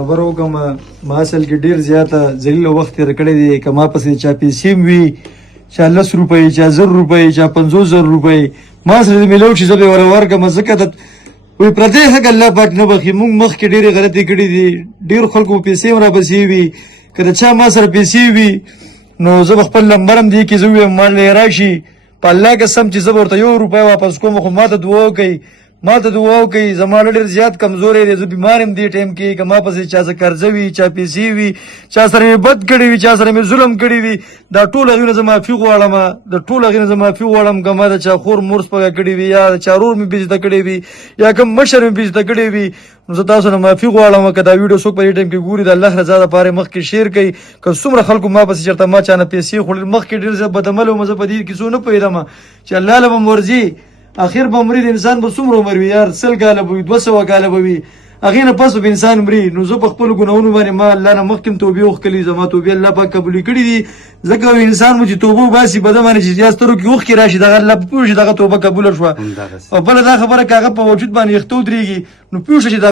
خبر وکم ما اصل کې ډیر زیاته ذلیل وخت تیر کړی دی که ما پسې چا پیسې وي چا 10 روپۍ چا 1000 روپۍ چا 50,000 روپۍ ما سره ملو شي زه به ورکړم ځکه د وی پردې حق الله پاک نه بخي موږ مخکې ډېرې غلطۍ کړي دي ډېر خلکو پیسې هم راپسې وي که د چا ما سره پیسې وي نو زه به خپل نمبر هم دې کې زه ووایم ما له راشي په الله قسم چې زه به ورته 1 روپۍ واپس کوم خو ما ته دعا وکړئ ما ته دعا وکړئ زما ډېر زیات کمزوری دی زه بیمار یم دې ټایم کې که ما پسې چا څه قرضه وي چا پیسې وي چا سره مې بد کړی وي چا سره مې ظلم کړی وي دا ټول هغې نه زه معافي غواړم د ټول هغې نه زه معافي غواړم که ما د چا خور مور سپکه کړې وي یا د چا ورور مې بېزته کړی وي یا کوم مشر مې بېزته کړی وي نو زه تاسو نه معافي غواړم که دا ویډیو څوک په دې ټایم کې ګوري د الله رضا دپاره مخکې شیر کوي که څومره خلکو ما پسې چېرته ما چا نه پیسې خوړل مخکې ډېر زیات بدعمل وم زه په دې کیسو نه پوهېدم چې الله له به م ورځي اخر به مري د انسان به څومره عمر وي یار 100 کاله به وي 200 کاله به وي هغې نه پس به انسان مري نو زه په خپلو ګناهونو باندې ما الله نه مخکې توبې وښکلي زما توبې الله پاک قبولې کړي دي ځکه انسان مو چې توبه وباسي په ده باندې چې یا سترګو کې اوښکې راشي دغه الله په پوه شي دغه توبه قبوله شوه او بله دا خبره که هغه په وجود باندې یخته ودرېږي نو پوه شه چې